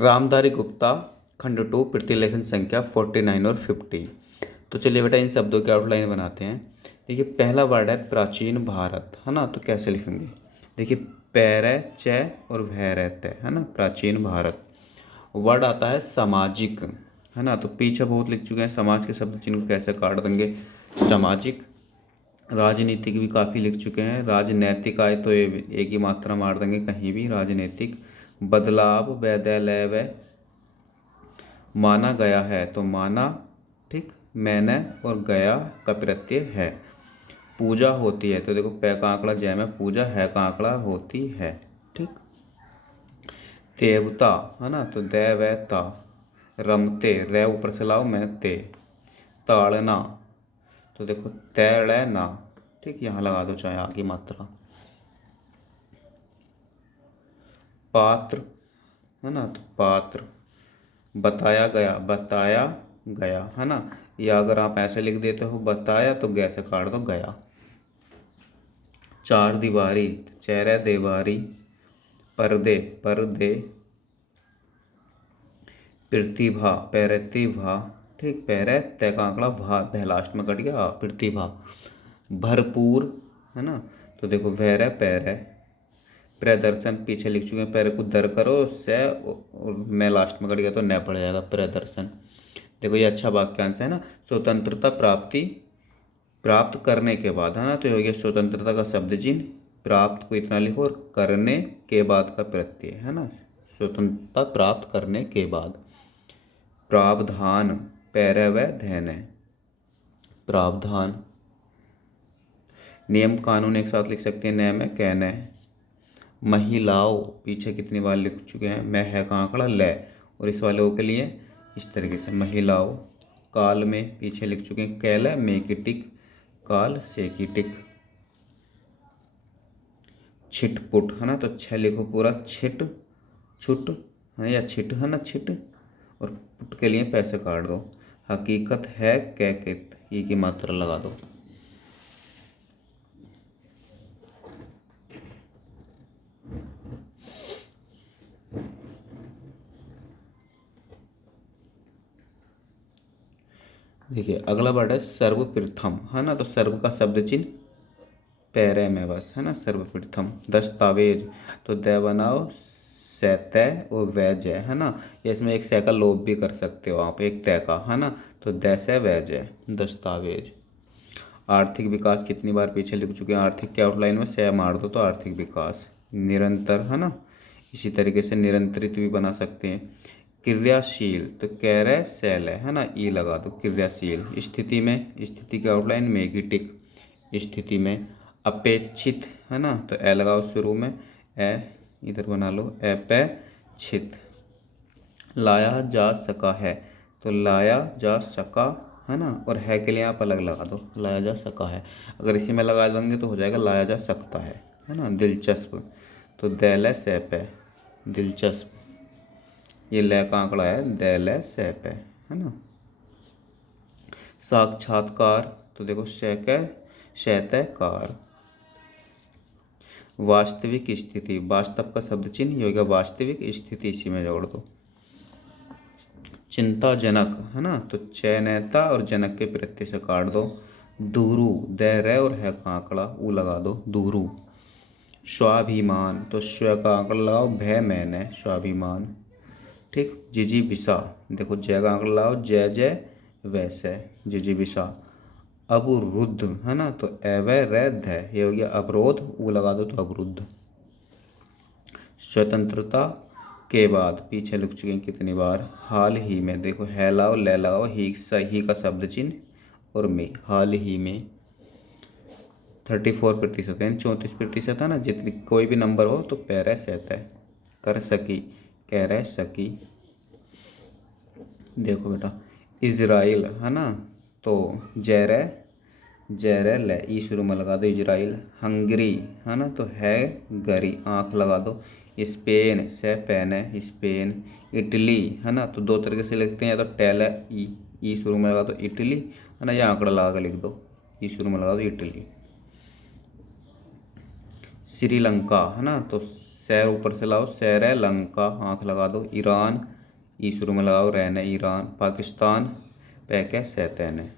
रामधारी गुप्ता खंड 2 प्रतिलेखन संख्या 49 और 50। तो चलिए बेटा इन शब्दों की आउटलाइन बनाते हैं। देखिए पहला वर्ड है प्राचीन भारत, है ना। तो कैसे लिखेंगे, देखिए पैरै च और भै रहते है ना, प्राचीन भारत। वर्ड आता है सामाजिक, है ना। तो पीछे बहुत लिख चुके हैं समाज के शब्द चिन्ह को कैसे काट देंगे, सामाजिक। राजनीतिक भी काफ़ी लिख चुके हैं, राजनैतिक आए तो ये एक ही मात्रा मार देंगे कहीं भी, राजनीतिक। बदलाव वैद्यालय व माना गया है तो माना, ठीक। मैंने और गया का प्रत्यय है। पूजा होती है तो देखो पै का आंकड़ा जय में पूजा, है का आंकड़ा होती है, ठीक। देवता, है ना। तो दैवता। रमते, रे ऊपर से लाओ मैं ते। ताड़ना, तो देखो तैड़ना, ठीक। यहाँ लगा दो चाहे आगे मात्रा। पात्र, है ना। तो पात्र। बताया गया, है ना। या अगर आप ऐसे लिख देते हो बताया तो गै से काट दो गया। चार दीवारी, चेहरा दीवारी। पर्दे, पर्दे। प्रतिभा, प्रतिभा, ठीक। पैरे तय का आंकड़ा भा, भै लास्ट में कट गया, प्रतिभा। भरपूर, है ना। तो देखो वह पैर है। प्रदर्शन पीछे लिख चुके हैं, पैर को दर करो से और मैं लास्ट में कट गया तो न पड़ जाएगा प्रदर्शन। देखो ये अच्छा वाक्यांश है ना। स्वतंत्रता प्राप्ति, प्राप्त करने के बाद, है ना। तो ये हो गया स्वतंत्रता का शब्द चिन्ह, प्राप्त को इतना लिखो और करने के बाद का प्रत्यय, है ना। स्वतंत्रता प्राप्त करने के बाद। प्रावधान, पैरय व धैन है, प्रावधान। नियम कानून एक साथ लिख सकते हैं, नियम है कहने। महिलाओं पीछे कितनी बार लिख चुके हैं, मैं है का आंकड़ा ले, और इस वाले ओ के लिए इस तरीके से महिलाओं। काल में पीछे लिख चुके हैं, कैल में की टिक, काल से की टिक। छिटपुट, है ना। तो छह लिखो पूरा, छिट छुट, है या छिट, है ना, छिट। और पुट के लिए पैसे काट दो। हकीकत है कैकित, ई की मात्रा लगा दो। देखिए अगला वर्ड है सर्वप्रथम, है ना। तो सर्व का शब्द चिन्ह पैरे में बस, है ना। सर्वप्रथम। दस्तावेज, तो दै बनाओ सैतय और वैज है ना। या इसमें एक सै का लोप भी कर सकते हो आप, एक तय का, है ना। तो दै से वैज है, दस्तावेज। आर्थिक विकास कितनी बार पीछे लिख चुके हैं, आर्थिक के आउटलाइन में सै मार दो तो आर्थिक विकास। निरंतर, है ना। इसी तरीके से निरंतरित भी बना सकते हैं। क्रियाशील, तो कह रहे शैल है ना, ई लगा दो, क्रियाशील। स्थिति में, स्थिति के आउटलाइन में एक ही टिक, स्थिति में। अपेक्षित, है ना। तो ए लगाओ शुरू में, ए इधर बना लो, अपेक्षित। लाया जा सका है, तो लाया जा सका, है ना। और है के लिए आप अलग लगा दो, लाया जा सका है। अगर इसी में लगा देंगे तो हो जाएगा लाया जा सकता है ना। दिलचस्प, तो दैल सैप है, दिलचस्प। ये लय का आंकड़ा है, दैल सैप है ना। साक्षात्कार, तो देखो शैतकार। वास्तविक स्थिति, वास्तव का शब्द चिन्ह ये होगा वास्तविक स्थिति, इसी में जोड़ दो। चिंताजनक, है ना। तो चयनता और जनक के प्रत्यय से काट दो। दूरू, दै और है का आंकड़ा ऊ लगा दो, दूरू। स्वाभिमान, तो स्व का आंकड़ा लगाओ, भय मैंने, स्वाभिमान, ठीक। जिजीविषा, देखो जय का आंकड़ा लगाओ, जय जय वैसे, जिजीविषा। अवरुद्ध, है ना। तो अवैध है, ये हो गया अवरोध, वो लगा दो तो अवरुद्ध। स्वतंत्रता के बाद पीछे लिख चुके हैं कितनी बार, हाल ही में, देखो है लाओ ले लगाओ, ही का शब्द चिन्ह और में, हाल ही में। 34% यानी 34% है ना। जितनी कोई भी नंबर हो तो पैरा सहता है। कर सकी, कह रहे सकी। देखो बेटा इजराइल, है ना। तो जैर ले, ई शुरू में लगा दो, इजराइल। हंगरी, है ना। तो है गरी, आँख लगा दो। स्पेन, से पैन है, स्पेन। इटली, है ना। तो दो तरीके से लिखते हैं, या तो टेल है, ई शुरू में लगा दो, इटली, है ना। या आंकड़ा लगा के लिख दो, ई शुरू में लगा दो, इटली। श्रीलंका, है ना। तो शहर ऊपर से लाओ, शहर है लंका, आँख लगा दो। ईरान, ई शुरू में लगाओ, रैन है ईरान। पाकिस्तान, पैक है सैतैन है।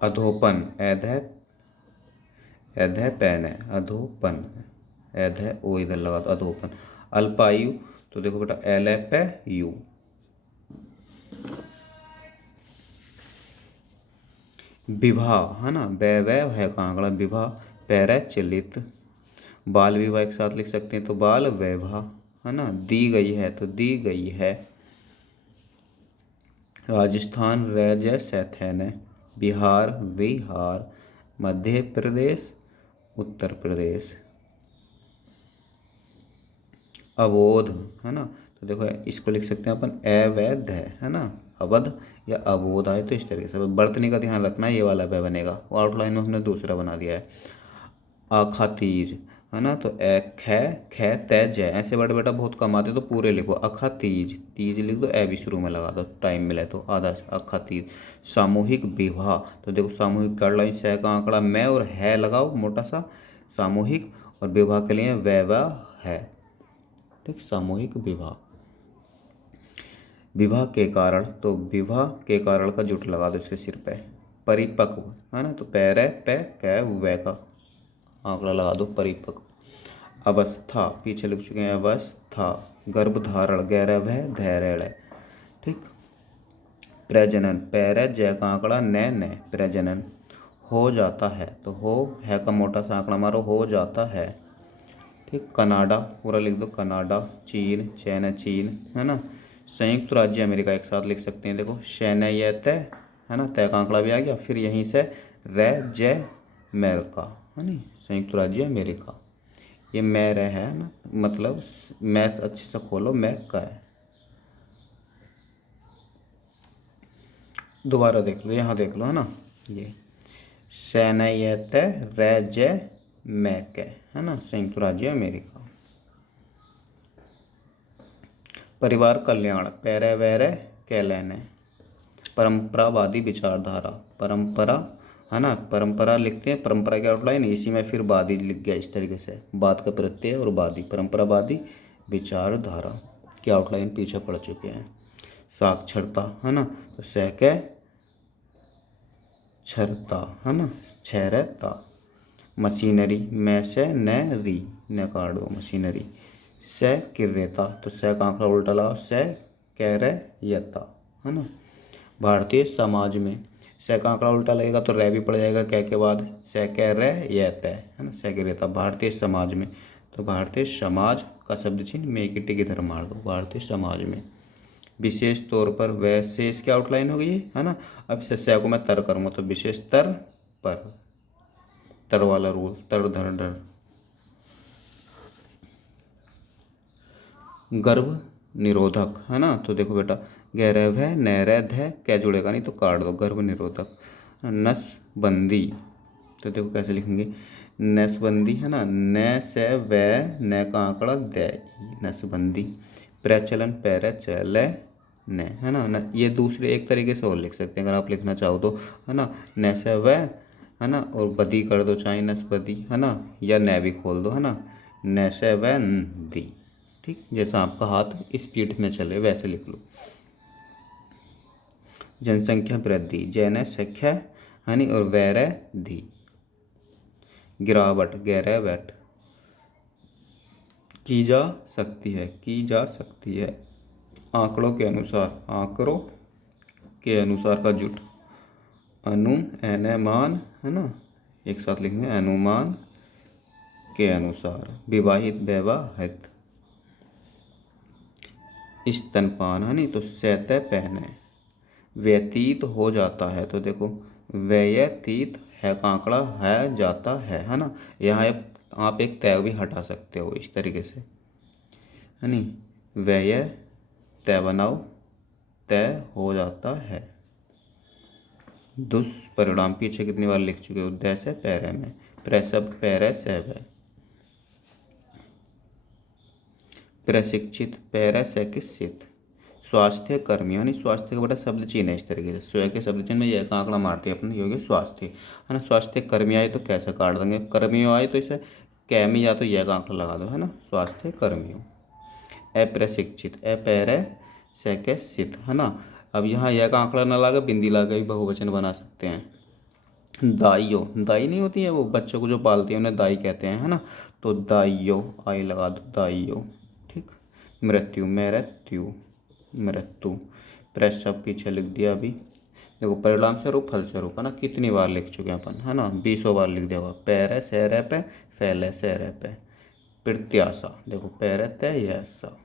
अधोपन, ऐध है, ऐध है पैन है, अधोपन, ऐध है ओ इधर लगा दो, अधोपन। अल्पायु, तो देखो बेटा एल है पे यू। विवाह है ना, वैवय है का आंकड़ा, विवाह, पैरचलित। बाल विवाह एक साथ लिख सकते हैं तो बाल वैवाह है ना। दी गई है तो दी गई है। राजस्थान, राज्य सैथैन है। बिहार, विहार। मध्य प्रदेश, उत्तर प्रदेश। अवोध है ना, तो देखो इसको लिख सकते हैं अपन अवैध है ना। अवध या अवोध आए तो इस तरीके से बर्तनी का ध्यान रखना, ये वाला वह बनेगा। आउटलाइन में हमने दूसरा बना दिया है। अखातीज है ना, तो ए खे खे तय जय, ऐसे वर्ड बेटा बहुत कम आते तो पूरे लिखो। अखातीज, तीज लिख दो, ए भी शुरू में लगा दो, टाइम मिले तो आधा। अखातीज। सामूहिक विवाह, तो देखो सामूहिक कर लाइन, सह का आंकड़ा मैं और है लगाओ मोटा सा, सामूहिक, और विवाह के लिए वैवाह है। ठीक, सामूहिक विवाह। विवाह के कारण, तो विवाह के कारण का जुट लगा दो इसके सिर पे। परिपक्व है ना, तो पैर है पे कै वै का आंकड़ा लगा दो, परिपक्व। अवस्था, पीछे लिख चुके हैं अवस्था। गर्भधारण, गैरव है धैर्य है। ठीक। प्रजनन, पैर है जय का आंकड़ा न न, प्रजनन। हो जाता है, तो हो है का मोटा सा आंकड़ा मारो, हो जाता है। ठीक। कनाडा, पूरा लिख दो कनाडा। चीन, चाइना चीन है ना। संयुक्त राज्य अमेरिका एक साथ लिख सकते हैं, देखो शैन्य यह तय है ना, तय का आंकड़ा भी आ गया, फिर यहीं से राज्य अमेरिका है नी, संयुक्त राज्य अमेरिका। ये मैं रह है ना, मतलब मैथ अच्छे से खोलो, मैं का है। दोबारा देख लो, यहाँ देख लो है ना, ये शैन्य यह तय राज्य मैक है ना, संयुक्त राज्य अमेरिका। परिवार कल्याण, पैरे वैरे कैलैन है। परंपरावादी विचारधारा, परंपरा है ना, परंपरा लिखते हैं, परंपरा की आउटलाइन, इसी में फिर वादी लिख गया इस तरीके से, बाद का प्रत्यय और वादी, परंपरावादी विचारधारा की आउटलाइन पीछे पड़ चुके हैं। साक्षरता है ना, तो सैके छरता है ना, छरता। मशीनरी, मैं से न री, न काट दो, मशीनरी। से किरेता, तो से का आंकड़ा उल्टा लगाओ, से कैरयता है ना। भारतीय समाज में से का आंकड़ा उल्टा लगेगा तो रै भी पड़ जाएगा, कै के बाद से कैरयत है ना, से किरेता। भारतीय समाज में, तो भारतीय समाज का शब्द चिन्ह में की टिक इधर मार दो, भारतीय समाज में। विशेष तौर पर, वैसे इसकी आउटलाइन हो गई है ना। अब से को मैं तर करूँगा, तो विशेष तर पर, तर वाला रूल, तर धर डर। गर्भ निरोधक है ना, तो देखो बेटा गैरव है नैरैध है, क्या जुड़ेगा नहीं तो काट दो, गर्भ निरोधक। नसबंदी, तो देखो कैसे लिखेंगे, नसबंदी है ना, न से वै न का आंकड़ा दै, नसबंदी। प्रचलन, पैरचल न है ना, ये दूसरे एक तरीके से और लिख सकते हैं अगर आप लिखना चाहो तो है ना। न से वै है ना, और बदी कर दो चाहे नसबदी है ना, या न भी खोल दो है ना, न से वै दी। ठीक, जैसा आपका हाथ स्पीड में चले वैसे लिख लो। जनसंख्या वृद्धि, जैन संख्या हानि और वैरधि। गिरावट, गहरा वैट। की जा सकती है, की जा सकती है। आंकड़ों के अनुसार, आंकड़ों के अनुसार का जुट। अनुमान है ना, एक साथ लिखेंगे, अनुमान के अनुसार। विवाहित, वैवाहित। स्तनपान है नहीं, तो सैतः पहने। व्यतीत हो जाता है, तो देखो व्यतीत है का आंकड़ा है जाता है ना। यहाँ आप एक तय भी हटा सकते हो इस तरीके से है नी, व्यय तय बनाओ, तय हो जाता है। दुष्परिणाम, पीछे कितनी बार लिख चुके हो, उद्देश्य से पैरे में, प्रसव पैरे सैव है। प्रशिक्षित, पैरा चिकित्सित। स्वास्थ्य कर्मी यानी स्वास्थ्य का बड़ा शब्द चिन्ह है इस तरीके से, स्वयं के शब्द चिन्ह में यह आंकड़ा मारते हैं अपने, ये हो गया स्वास्थ्य है ना। स्वास्थ्य कर्मी आए तो कैसे काट देंगे, कर्मियों आए तो इसे कै में या तो यह का आंकड़ा लगा दो, है ना, स्वास्थ्य कर्मियों। अप्रशिक्षित, अपैर शिक्षित, है ना। अब यहाँ यह का आंकड़ा ना लगा, बिंदी लगा भी बहुवचन बना सकते हैं। दाइयो, दाई नहीं होती है वो बच्चों को जो पालती है उन्हें दाई कहते हैं, है ना। तो दाइयो आई लगा दो, दाइयो, ठीक। मृत्यु, मृत्यु, मृत्यु। प्रसव पीछे लिख दिया अभी। देखो परिणाम स्वरूप फलस्वरूप, है ना, कितनी बार लिख चुके हैं अपन, है ना, 20 बार लिख दिया होगा। पैर सह पे, फैल सह पे। प्रत्याशा, देखो पैर तय यह सा,